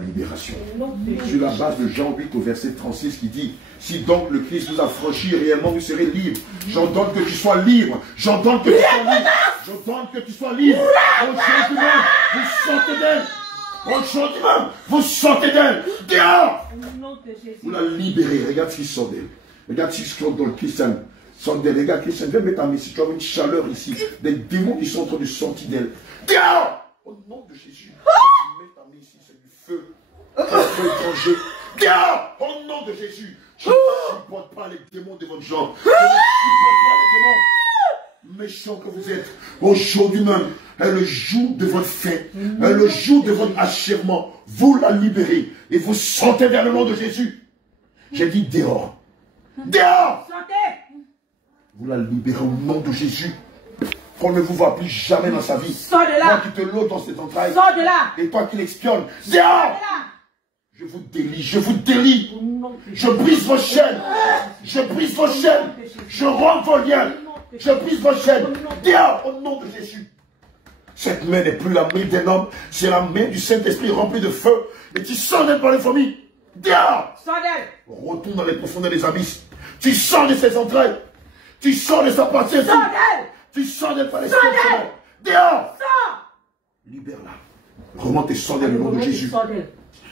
libération. Sur la base de Jean 8 au verset 36 qui dit, si donc le Christ vous a franchi réellement, vous serez libre. J'entends que tu sois libre. J'entends que tu sois libre. J'entends que tu sois libre. Aujourd'hui même, vous sortez d'elle. Aujourd'hui même, vous sortez d'elle. Dehors. Vous la libérez. Regarde ce qui sort d'elle. Regarde ce qui sort dans le Christian. Sort d'elle. Regarde Christian, viens mettre ta main ici. Tu as une chaleur ici. Des démons qui sont en train de sortir d'elle. Dehors. Au nom de Jésus. Mets ta main ici, c'est du feu. Un feu étranger. Dehors. Au nom de Jésus. Je ne supporte pas les démons de votre genre. Je ne supporte pas les démons méchants que vous êtes. Aujourd'hui même est le jour de votre fête. Est le jour de votre achèvement. Vous la libérez. Et vous sortez vers le nom de Jésus. J'ai dit dehors. Dehors. Vous la libérez au nom de Jésus. Qu'on ne vous voit plus jamais dans sa vie. Sors de là. Toi qui te lots dans cette entraille. Sors de là. Et toi qui l'expionnes. Dehors. Je vous délie, je vous délie. Je brise vos chaînes. Je brise vos chaînes. Je romps vos liens. Je brise vos chaînes. Dehors, au nom de Jésus. Cette main n'est plus la main d'un homme. C'est la main du Saint-Esprit remplie de feu. Et tu sors d'elle par les familles. Dehors. Sors d'elle. Retourne dans les profondeurs des abysses. Tu sors de ses entrailles. Tu sors de sa partie. Sors d'elle. Tu sors d'elle par les profondeurs. Dehors. Sors. Libère-la. Remonte et sors d'elle le nom de Jésus.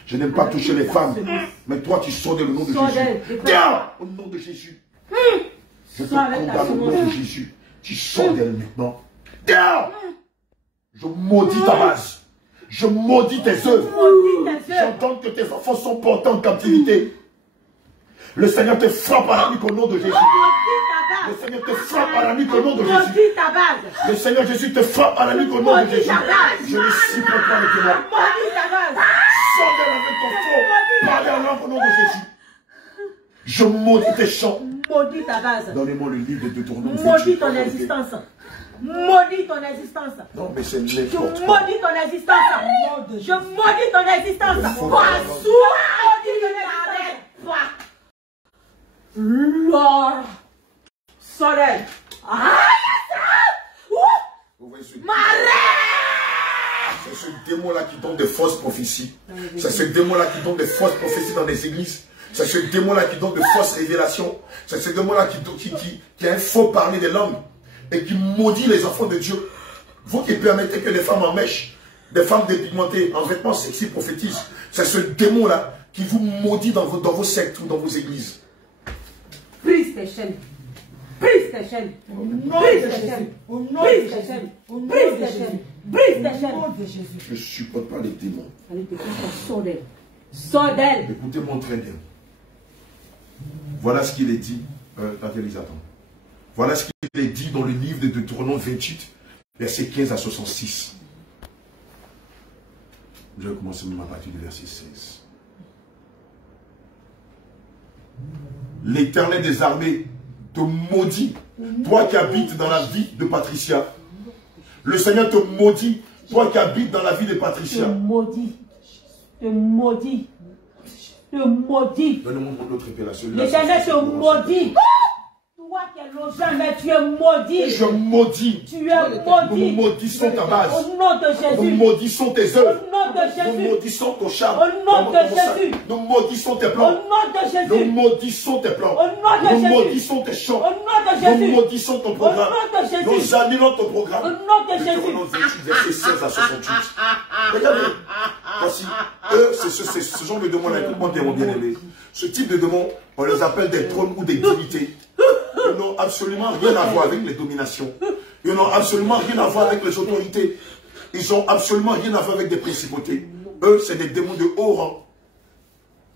Je n'aime pas toucher les femmes. Mais toi, tu sors de le nom de Jésus. Dehors, au nom de Jésus. Je te condamne au nom de Jésus. Tu sors d'elle maintenant. Dehors. Je maudis ta base. Je maudis tes œuvres. J'entends que tes enfants sont portés en captivité. Le Seigneur te frappe à la nuque au nom de Jésus. Le Seigneur te frappe à la nuque au nom de Jésus. Le Seigneur Jésus te frappe à la nuque au nom de Jésus. Je ne supporte pas le témoin. Sors de avec ton faux. Parlez en langue au nom de Jésus. Je maudis tes chants. Maudis ta base. Donnez-moi le livre de Deutéronome. Maudis ton existence. Maudis ton existence. Non, mais c'est Je n'importe quoi. maudis ton existence. Je maudis ton existence. Lord. Soleil. C'est ce démon-là qui donne des fausses prophéties. C'est ce démon-là qui donne des fausses prophéties dans les églises. C'est ce démon-là qui donne de fausses révélations. C'est ce démon-là qui a un faux parler des langues et qui maudit les enfants de Dieu. Vous qui permettez que les femmes en mèche, des femmes dépigmentées, en vêtements sexy prophétisent. C'est ce démon-là qui vous maudit dans vos sectes ou dans vos églises. Brise tes chaînes. Brise tes chaînes. Brise tes chaînes. Brise tes chaînes. Brise tes chaînes. Brise tes chaînes. Je ne supporte pas les démons. Allez, sors d'elle. Sors d'elle. Écoutez-moi très bien. Voilà ce qu'il est dit. Voilà ce qu'il est dit dans le livre de Deutéronome 28, versets 15 à 66. Je vais commencer même à partir du verset 16. L'Éternel des armées te maudit, toi qui habites dans la vie de Patricia. Le Seigneur te maudit, toi qui habites dans la vie de Patricia. Te maudit. Te maudit. Te maudit. Donnez-moi mon autre épée. L'Éternel te maudit. Toi qui es logé, mais tu es maudit. Je maudis. Tu es maudit. Nous maudissons ta base. Au nom de Jésus. Nous maudissons tes œuvres. Au nom de Jésus. Nous maudissons ton charme. Au nom de Jésus. Nous maudissons tes Au plans. nom de Jésus. Nous maudissons tes plans. Au nom de Nous Jésus. maudissons tes chants. Au nom de Jésus. Nous maudissons ton programme. Au nom de Jésus. Nous annulons ton programme. Au nom de Jésus. Deutéronome 28, verset 16 à 68. Regardez. Voici. Eux, c'est ce genre de démons là. Écoute-moi bien, mon bien-aimé. Ce type de démons, on les appelle des trônes ou des divinités. Ils n'ont absolument rien à voir avec les dominations. Ils n'ont absolument rien à voir avec les autorités. Ils n'ont absolument rien à voir avec des principautés. Eux, c'est des démons de haut rang.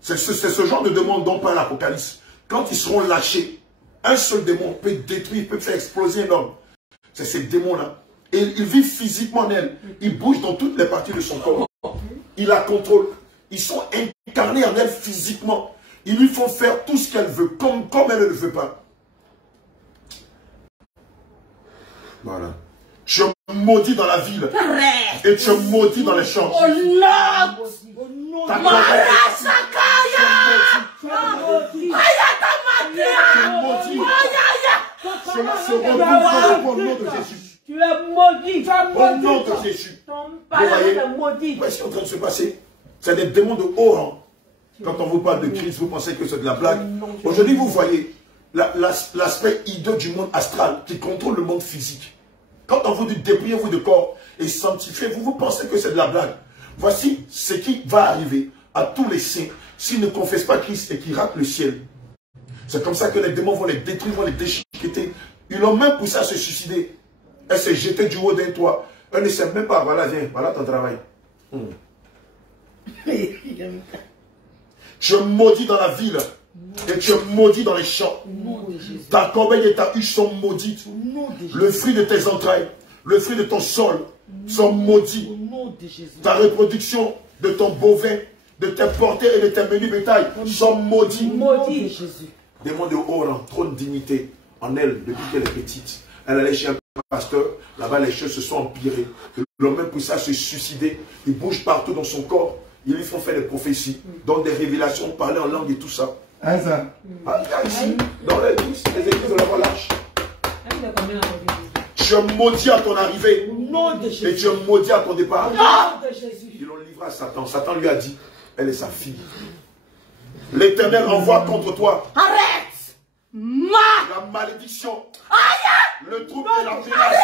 C'est ce genre de démons dont parle l'Apocalypse. Quand ils seront lâchés, un seul démon peut détruire, peut faire exploser un homme. C'est ces démons-là. Et ils vivent physiquement en elle. Ils bougent dans toutes les parties de son corps. Ils la contrôlent. Ils sont incarnés en elle physiquement. Ils lui font faire tout ce qu'elle veut, comme elle ne le veut pas. Voilà. Tu es maudit dans la ville. Et tu es maudit dans les champs. Au nom de Cela se retrouve au nom de Jésus. Tu es maudit. Au nom de Jésus. Ton palais est maudit. Qu'est-ce qui est en train de se passer? C'est des démons de haut rang. Quand on vous parle de Christ, vous pensez que c'est de la blague. Aujourd'hui, vous voyez l'aspect hideux du monde astral qui contrôle le monde physique. Quand on vous dit dépouillez-vous de corps et sanctifiez-vous, vous pensez que c'est de la blague. Voici ce qui va arriver à tous les saints s'ils ne confessent pas Christ et qu'ils ratent le ciel. C'est comme ça que les démons vont les détruire, vont les déchiqueter. Ils l'ont même poussé à se suicider. Elle s'est jetée du haut d'un toit. Elle ne sait même pas, voilà, viens, voilà ton travail. Tu es maudit dans la ville et tu es maudit dans les champs. Ta corbeille et ta huche sont maudites. Le fruit de tes entrailles, le fruit de ton sol sont maudits. Ta reproduction de ton bovin, de tes portées et de tes menus bétail sont maudits. Démon de haut rang, trop de dignité en elle depuis qu'elle est petite. Elle allait chez un pasteur, là-bas les choses se sont empirées. Ils l'ont même poussé à se suicider. Il bouge partout dans son corps. Ils lui font faire des prophéties, donc des révélations, parler en langue et tout ça. Ici, dans l'église, les églises de la relâche. Tu es maudit à ton arrivée et tu es maudit à ton départ. Ils l'ont livré à Satan. Satan lui a dit, elle est sa fille. L'Éternel envoie contre toi. Arrête! La malédiction, le trouble et la menace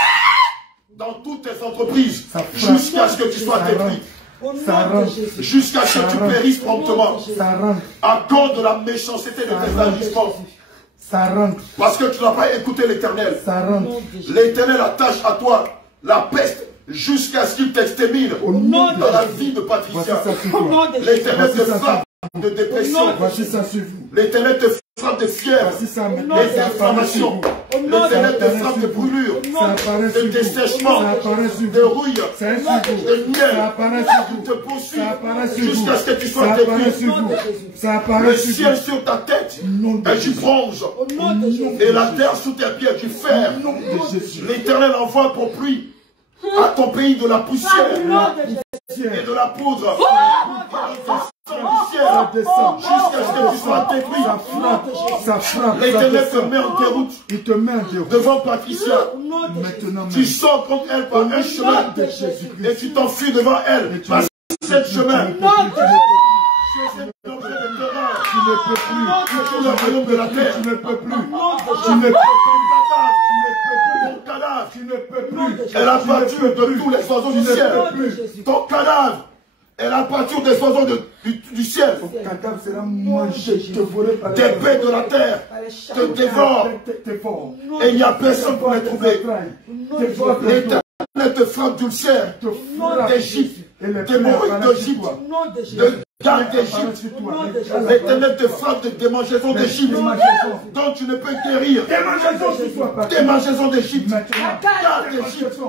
dans toutes tes entreprises jusqu'à ce que tu sois détruit. Jusqu'à ce que tu périsses promptement. À cause de la méchanceté de tes agissements. Parce que tu n'as pas écouté l'Éternel. L'Éternel attache à toi la peste jusqu'à ce qu'il t'extermine dans la vie de Patricia. L'Éternel te frappe de dépression. L'Éternel te frappe de fièvre, des inflammations. L'Éternel te frappe de brûlures, de dessèchement, de rouille, de miel. Il te poursuit jusqu'à ce que tu sois détruit. Le ciel sur ta tête est du bronze et la terre sous tes pieds est du fer. L'Éternel envoie pour pluie à ton pays de la poussière et de la poudre. Jusqu'à ce que tu sois détruit. L'Éternel te met en déroute devant Patricia. Tu sors contre elle par un chemin et tu t'enfuis devant elle par ce chemin. Tu ne peux plus. Tout le royaume de la terre. Tu ne peux plus. Tu ne peux plus. Ton cadavre, tu ne peux plus. Elle a pâture de tous les oiseaux du ciel. Ton cadavre est la pâture des oiseaux du ciel. Ton cadavre sera mangé, dévoré par des bêtes de la terre te dévorent. Et il n'y a personne pour les trouver. L'Éternel te frappe d'ulcère, d'Égypte, d'hémorroïdes d'Égypte, de garde d'Égypte. L'Éternel te frappe de démangeaisons d'Égypte, dont tu ne peux guérir. Démangeaisons d'Égypte, garde d'Égypte,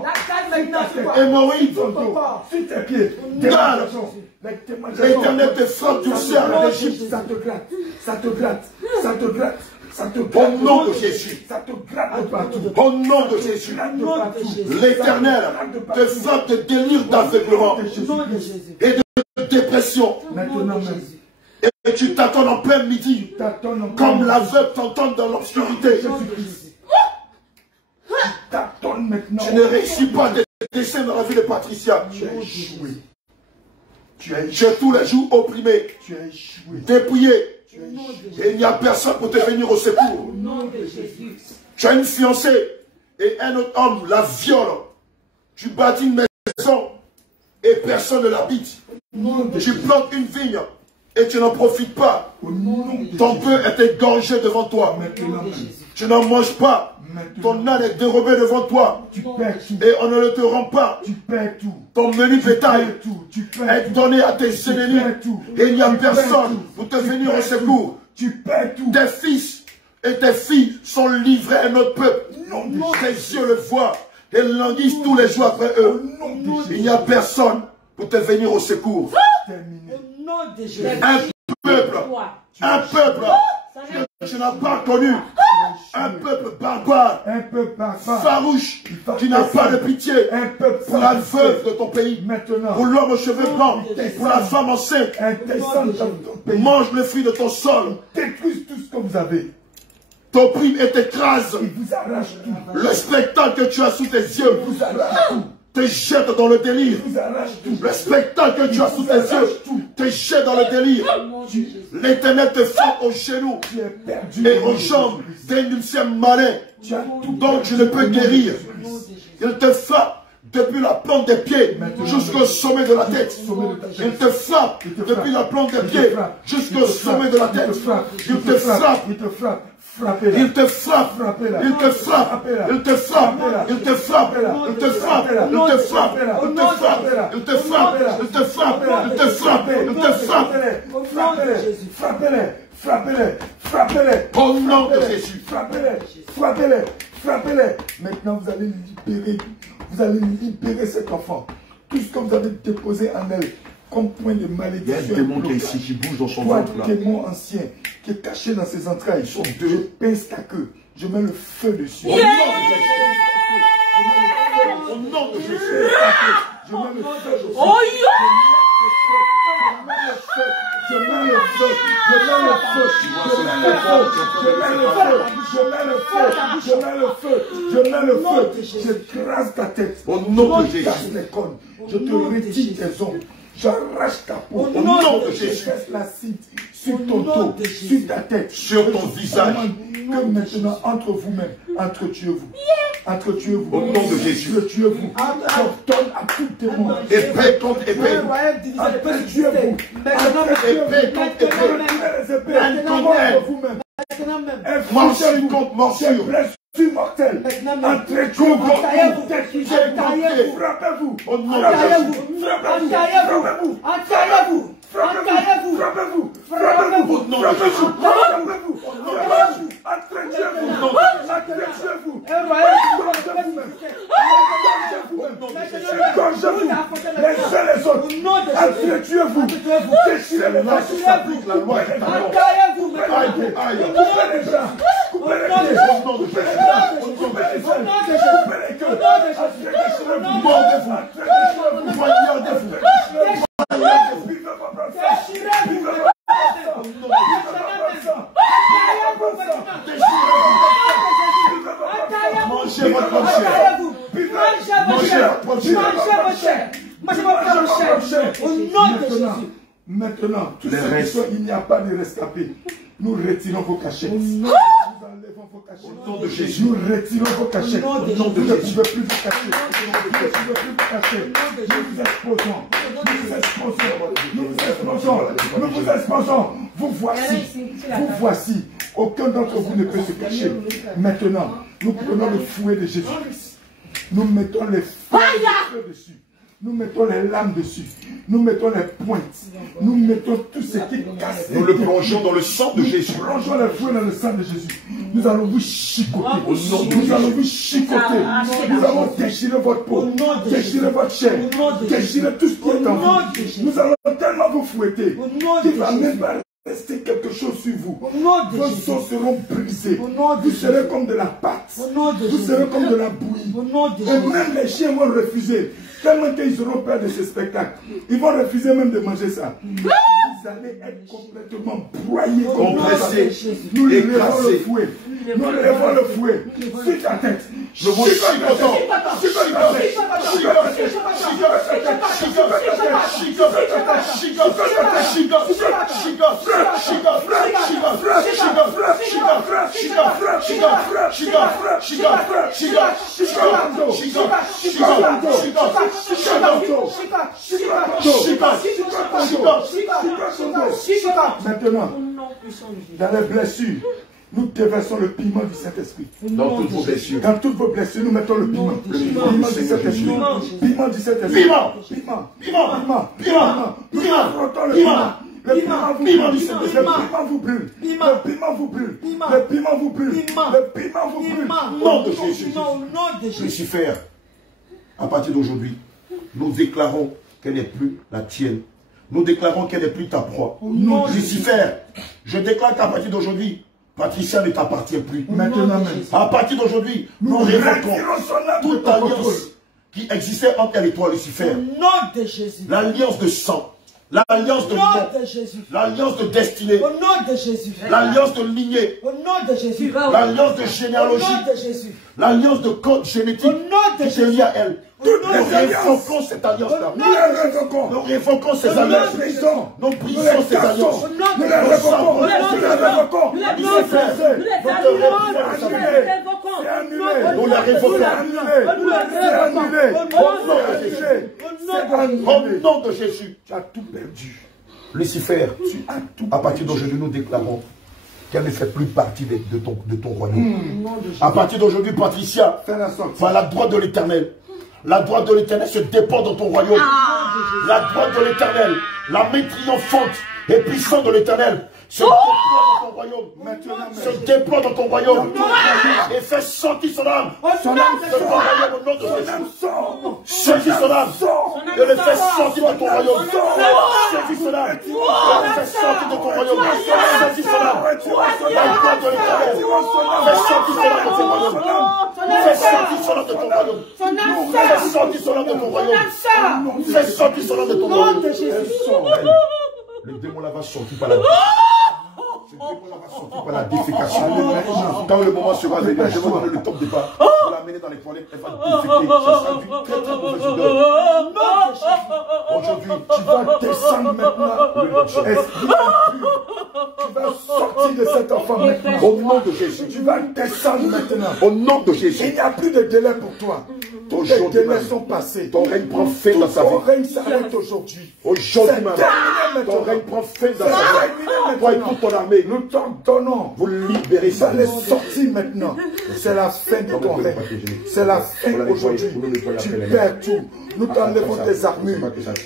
hémorroïdes, garde. L'Éternel te frappe d'ulcère d'Égypte. Ça te gratte, ça te gratte, ça te gratte. Au nom de Jésus, au nom de Jésus, l'Éternel te frappe de délire d'aveuglement et de dépression. Et tu t'attends en plein midi, comme l'aveugle t'entend dans l'obscurité. Tu ne réussis pas des décès dans la vie de Patricia. Tu as échoué. Tu es tous les jours opprimé, dépouillé. Et il n'y a personne pour te venir au secours. Tu as une fiancée et un autre homme la viole. Tu bâtis une maison et personne ne l'habite. Tu plantes une vigne et tu n'en profites pas. Ton peu est égorgé devant toi. Tu n'en manges pas. Ton âne est dérobé devant toi. Et on ne te rend pas. Ton menu bétail est donné à tes ennemis. Et il n'y a personne pour te venir au secours. Tes fils et tes filles sont livrés à notre peuple. Tes yeux le voient et languissent tous les jours après eux. Il n'y a personne pour te venir au secours. Un peuple que tu n'as pas connu, un peuple barbare, farouche, qui n'a pas de pitié pour la veuve de ton pays, pour l'homme aux cheveux blancs, pour la femme enceinte. Mange le fruit de ton sol, détruise tout ce que vous avez. T'opprime et t'écrase. Le spectacle que tu as sous tes yeux, te jette dans le délire. Vous arrache tout. Le spectacle que tu as sous tes yeux te jette dans le délire. L'Éternel te frappe aux genoux Tu es perdu. et aux jambes d'un musicien malin. Tu as tout. Donc tu ne peux guérir. Il te frappe depuis la plante des pieds jusqu'au sommet de la tête. Il te frappe depuis la plante des pieds jusqu'au sommet de la tête. Il te frappe. Il te frappe. Frappez-la. Il te frappe. Il te frappe. Il te frappe. Il te frappe. Il te frappe. Il te frappe. Il te frappe. Il te frappe. Il te frappe. Il te frappe. Il te frappe. Frappez-les. Frappez-les. Frappez-les. Frappez-les. Au nom de Jésus. Frappez-les. Frappez-les. Frappez-les. Maintenant, vous allez libérer. Vous allez libérer cet enfant. Tout ce que vous avez déposé en elle, comme point de malédiction. Il y a un démon qui est ici, qui bouge dans son ventre là. Démon ancien, qui est caché dans ses entrailles. Je pince ta queue. Je mets le feu dessus. Au nom de Jésus. Je mets le feu dessus. Oh Je mets le feu. Je mets le feu. Je mets le feu. Je mets le feu. Je mets le feu. Je mets le feu. Je mets le feu. J'écrase ta tête. Au nom de Je Jésus. casse les cônes. Je te retire tes ongles. J'arrache ta peau. Au nom de Jésus. Je fais l'acide sur ton dos, sur ta tête, sur ton visage. Que maintenant, entre vous-même, entretuez-vous. Entretuez-vous. Au nom de Jésus. Entretuez-vous. J'ordonne à tout témoin. Épée contre épée. Entretuez-vous. Épée contre épée. Morsure contre morsure. Blessure mortelle. Entretuez-vous. Frappez-vous. Au nom de Jésus. Frappez-vous. Frappez-vous. Frappez-vous. Frappez-vous. Frappez-vous. Au nom de Jésus. Frappez-vous. Frappez-vous. Entretuez-vous. Entretuez-vous. Gorgez-vous. Les uns les autres. Entretuez-vous. Déchirez les vaches. La loi est ta mort. Aïe, aïe. Coupez les bras. Coupez les pieds. Au nom de Jésus. Coupez les ailes. Coupez les queues. Entretuez-vous. Mordez-vous. Voyez-vous. Mangez votre propre chair. Mangez votre propre chair. Au nom de Jésus. Maintenant, tous Les ceux qui restes. sont, il n'y a pas de rescapés. Nous retirons vos cachettes. Nous enlevons vos cachettes. Au nom de Jésus. Nous retirons vos cachettes. Au nom de Vous ne Jésus. pouvez plus vous cacher. Vous ne pouvez plus vous cacher. Nous vous exposons. Nous vous exposons. Nous vous exposons. Vous voici. Vous voici. Aucun d'entre vous ne peut se cacher. Maintenant, nous prenons le fouet de Jésus-Christ. Nous mettons les feux dessus. Nous mettons les lames dessus. Nous mettons les pointes. Nous mettons tout ce qui casse. Nous le plongeons dans le sang de Jésus. Plongeons les fouets dans le sang de Jésus. Nous allons vous chicoter. Au nom de Nous allons Jésus. vous chicoter. Nous allons déchirer votre peau. Déchirer votre chair. Déchirer tout ce qui est en vous. Nous allons tellement vous fouetter qu'il va même pas rester quelque chose sur vous. Vos os seront brisés. Vous serez comme de la pâte. Vous serez comme de la bouillie. Et même les chiens vont refuser. Tellement qu'ils auront peur de ce spectacle. Ils vont refuser même de manger ça. Vous allez être complètement broyés. Compressés. Nous levons le écrasés. fouet. Nous levons le fouet sur ta tête. Je vous chicotant. Maintenant, dans les blessures, nous déversons le piment du Saint-Esprit. Dans toutes vos blessures. Dans toutes vos blessures, nous mettons le piment. Le piment du Saint-Esprit. Piment du Saint-Esprit. Piment. Piment. Piment. Piment. Piment. Nous Piment. affrontons le Piment. piment. Le piment vous Piment brûle. du Le Saint-Esprit. piment vous brûle. Le piment vous brûle. Le piment vous brûle. Le piment vous brûle. Au nom de Jésus. Lucifer, à partir d'aujourd'hui, nous déclarons qu'elle n'est plus la tienne. Nous déclarons qu'elle n'est plus ta proie. Lucifer, je déclare qu'à partir d'aujourd'hui, Patricia ne t'appartient plus. Maintenant même. À partir d'aujourd'hui, nous révocons toute alliance qui existait entre elle et toi, Lucifer. Au nom de Jésus. L'alliance de sang, l'alliance de Au nom, nom de Jésus. l'alliance de destinée, Au nom de Jésus. l'alliance de lignée, Au nom de Jésus. l'alliance de Au généalogie, nom de Jésus. l'alliance de code génétique Au nom de qui est liée à elle. toutes les alliances. Nous révoquons cette alliance-là. Nous les révoquons. Nous révoquons ces alliances. Nous brisons. Nous brisons ces alliances. Nous les révoquons. Nous les révoquons. Nous les révoquons. Au nom de Jésus. Tu as tout perdu. Lucifer, à partir d'aujourd'hui, nous déclarons qu'elle ne fait plus partie de ton royaume. À partir d'aujourd'hui, Patricia, par la droite de l'Éternel, la droite de l'Éternel se dépose dans ton royaume. La droite de l'Éternel, la main triomphante et puissante de l'Éternel se déploie dans ton royaume. Se déploie dans ton royaume. Et fait sortir son âme. Son âme de ton royaume au nom de Jésus. Saisis son âme. Et le fait sortir de ton royaume. Saisis son âme. Et le fait sortir de ton royaume. Saisis son âme. La droite de l'Éternel. Fais sortir son âme de ton royaume. Fais sortir son âme de ton royaume. Fais sortir son âme de ton royaume. Fais sortir son âme de ton royaume. Le démon là va sortir par la ce démon là va sortir par la défécation. Quand le moment sera venu, je vais donner le top départ. Vous l'amener dans les toilettes, elle va déféquer. Ça sera une très très mauvaise odeur. Aujourd'hui, Tu vas descendre maintenant. Esprit impur. Tu vas sortir de cet enfant maintenant. au nom de Jésus. Tu vas descendre maintenant. Au nom de Il Jésus. n'y a plus de délai pour toi. Tous les Aujourd'hui délais même, sont passés. ton règne prend fin dans sa Ton vie. règne s'arrête aujourd'hui. Aujourd'hui C'est même, terminé ton maintenant. règne prend fin dans C'est sa vie. terminé Toi et maintenant. toute ton armée, Nous t'ordonnons. vous libérez Vous ça. allez sortir maintenant. C'est la fin de ton règne. C'est la fin aujourd'hui. Tu perds tout. Nous t'enlevons tes armures.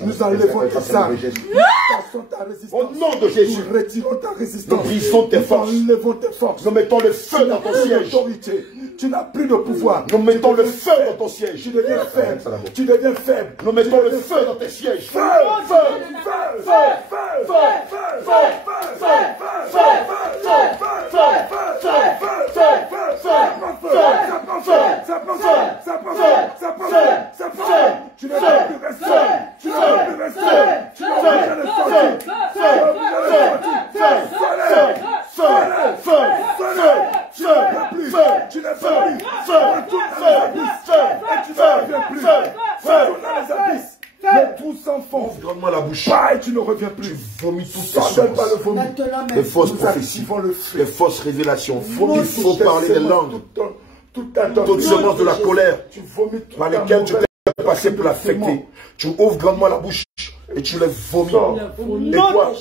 Nous enlevons tes armes. Nous cassons ta résistance. Au nom de Jésus, Nous retirons ta résistance. nous brisons tes forces. Nous enlevons tes forces. Nous mettons le feu dans ton siège. Autorité. Tu n'as plus de pouvoir. Nous mettons le feu dans ton siège. Tu deviens faible. Tu deviens faible. Nous mettons le feu dans tes sièges. Feu, feu, feu, feu, feu, feu, Tu ne peux plus rester. Tu ne peux plus rester. Tu ne peux plus Le trou s'enfonce. Ouvre-moi la bouche. Pareil, tu ne reviens plus. Vomis toutes tes Sors pas le souffrances. vomi. Les fausses Nous prophéties. activons le feu. Les fausses révélations. Vomis Il faut parler des langues. Toute ta Toutes semences de la colère Tu vomis tout par lesquelles tu t'es passé pour l'affecter. Tu ouvres grandement la bouche et tu les vomis. Et toi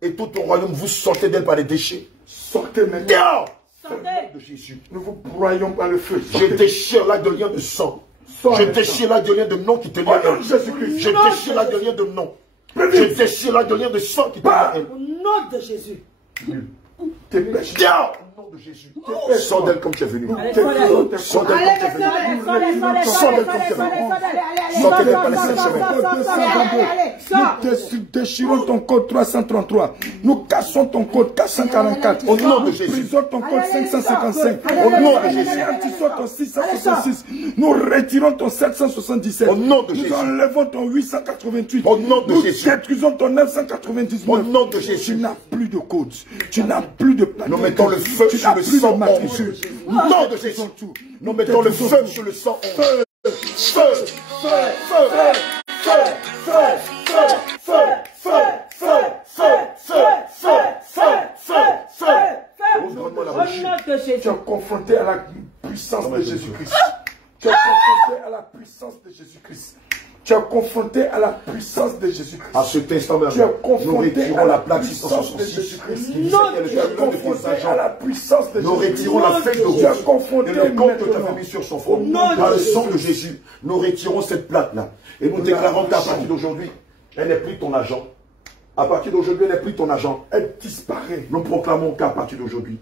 et tout ton royaume, vous sortez d'elle par les déchets. Sortez maintenant. Dehors! Au nom de Jésus. Nous vous broyons par le feu. Je déchire l'acte de lien de sang. Je déchire l'acte de lien de nom qui te lie à elle. Je déchire l'acte de lien de nom. Je déchire l'acte de lien de sang qui te lie à elle. Au nom de Jésus. Dépêche. Dehors! Au nom de Jésus. Sors d'elle comme tu es venu. Sors d'elle comme tu es venu. Sortez d'elle par les sept chemins. Nous déchirons ton code 333. Nous cassons ton code 444. Au nom de Jésus. Nous brisons ton code 555. Au nom de Nous Jésus. anéantissons ton 666. Nous retirons ton 777. Au nom de Jésus. Nous enlevons ton 888. Au nom de Nous Jésus. détruisons ton 999. Au nom de Tu Jésus. n'as plus de code. Tu n'as plus de Nous mettons le feu tu sur n'as le plus de 111. matricule. Au nom de Jésus. Nous mettons le feu sur le 111. Feu, feu, feu, feu, feu, feu, feu, feu, feu, feu, feu, feu, feu, feu. Ouvre-moi la bouche. Tu es confronté à la puissance de Jésus-Christ. Tu es confronté à la puissance de Jésus-Christ. Tu es confronté à la puissance de Jésus-Christ. À cet instant même, Tu es nous confronté retirons à la la plaque puissance de 666 Jésus-Christ. qui disait qu'elle Tu était es le nom de confronté Christ à la puissance de Nous Jésus-Christ. retirons la feuille de Tu es rouge confronté et le compte que tu as maintenant. mis sur son front. Par le sang de Jésus, nous retirons cette plaque-là. Et nous déclarons qu'à partir d'aujourd'hui, elle n'est plus ton agent. À partir d'aujourd'hui, elle n'est plus ton agent. Elle disparaît. Nous proclamons qu'à partir d'aujourd'hui,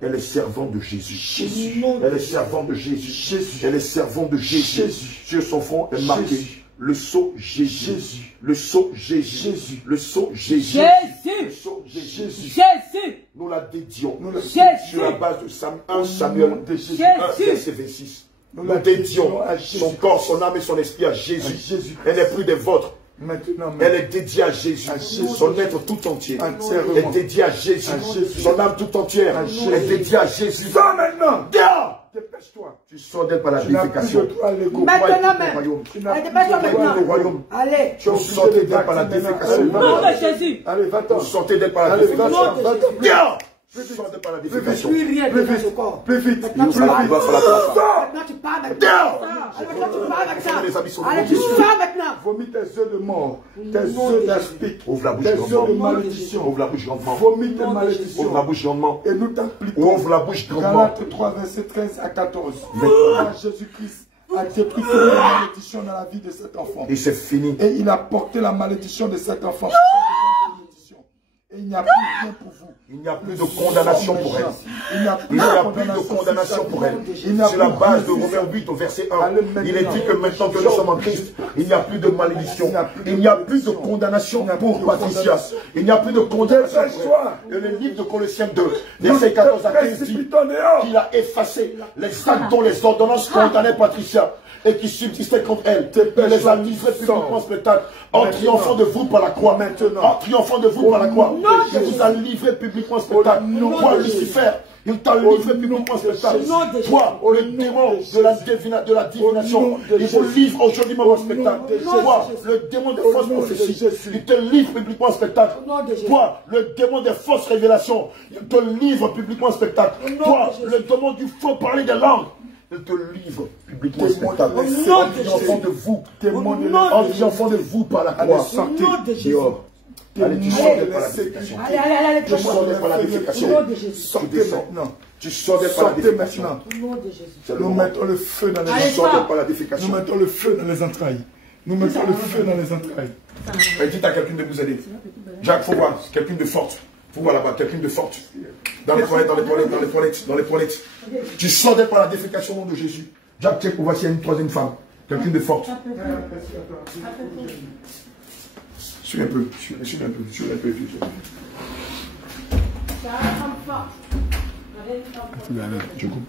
elle est servante de Jésus. Elle est servante de Jésus. Elle est servante de Jésus. Sur son front est marqué le sceau Jésus. Le sceau Jésus. Le sceau Jésus. Le sceau Jésus. Jésus. Nous la dédions Jésus. sur la base de 1 Samuel 1, verset 26. Nous dédions son corps, son âme et son esprit à Jésus. Elle n'est plus des vôtres. Maintenant, Elle est dédiée à Jésus. Son être tout entier est dédié à Jésus. Son âme tout entière est dédiée à Jésus. Sors maintenant. Dehors! Dépêche-toi. Tu sors d'elle par la défécation. Maintenant même. Allez, dépêche-toi maintenant. Allez. Tu sortais d'elle par la défécation. Au nom de Jésus. Allez, va-t'en. Tu sortais d'elle par la défécation. Viens. Tu sortais par la Je ne défécation. suis rien de ce corps. Plus vite. Maintenant, tu parles. Maintenant, tu parles maintenant. Viens. Maintenant, tu parles maintenant. Les Allez, tu parles maintenant. Vomis tes œufs de mort, tes œufs d'aspic, Ouvre la bouche tes œufs de grandement. malédiction. Ouvre la bouche grandement. Vomis tes Ouvre la malédictions. bouche grandement. Et nous t'appliquons. Ouvre la bouche grandement. Galates 3, verset 13 à 14. Maintenant, Jésus-Christ a détruit toute la malédiction dans la vie de cet enfant. Et c'est fini. Et il a porté la malédiction de cet enfant. Et il n'y a plus rien pour vous. Il n'y a plus de condamnation pour elle. Il n'y a Il n'y a plus de condamnation pour elle. Sur la base de Romains 8 au verset 1, il est dit que maintenant que nous sommes en Christ, il n'y a plus de malédiction. Il n'y a plus de condamnation pour Patricia. Il n'y a plus de condamnation pour elle. Et le livre de Colossiens 2, verset 14 à 15 dit qu'il a effacé les actes dont les ordonnances condamnaient Patricia et qui subsistaient contre elle. Il les a livrés publiquement en spectacle en triomphant de vous par la croix. En triomphant de vous par la croix. Il vous a livré publiquement en spectacle. Toi, Lucifer, il t'a livré publiquement en spectacle. Toi, le démon de la divination, il vous livre aujourd'hui même en spectacle. Toi, le démon des fausses prophéties, il te livre publiquement en spectacle. Toi, le démon des fausses révélations, il te livre publiquement en spectacle. Toi, le démon du faux parler des langues, il te livre publiquement en spectacle. En triomphant de vous, en triomphant de vous par la croix. Dehors. Allez, tu sors par la défécation. Allez, Tu sors par la défécation. Sortez maintenant. Tu sors par la défécation. Nous mettons le feu dans les entrailles. Tu sors par la défécation. Nous mettons le feu dans les entrailles. Nous mettons le feu dans les entrailles. Et dites à quelqu'un de vous aider. Jacques, faut voir. Quelqu'un de forte. Faut voir là-bas. Quelqu'un de forte. Dans les toilettes, dans les toilettes, dans les toilettes, dans les toilettes. Tu sors par la défécation au nom de Jésus. Jacques, check pour voir s'il y a une troisième femme. Quelqu'un de forte. Suis un peu, suis un peu. Je coupe.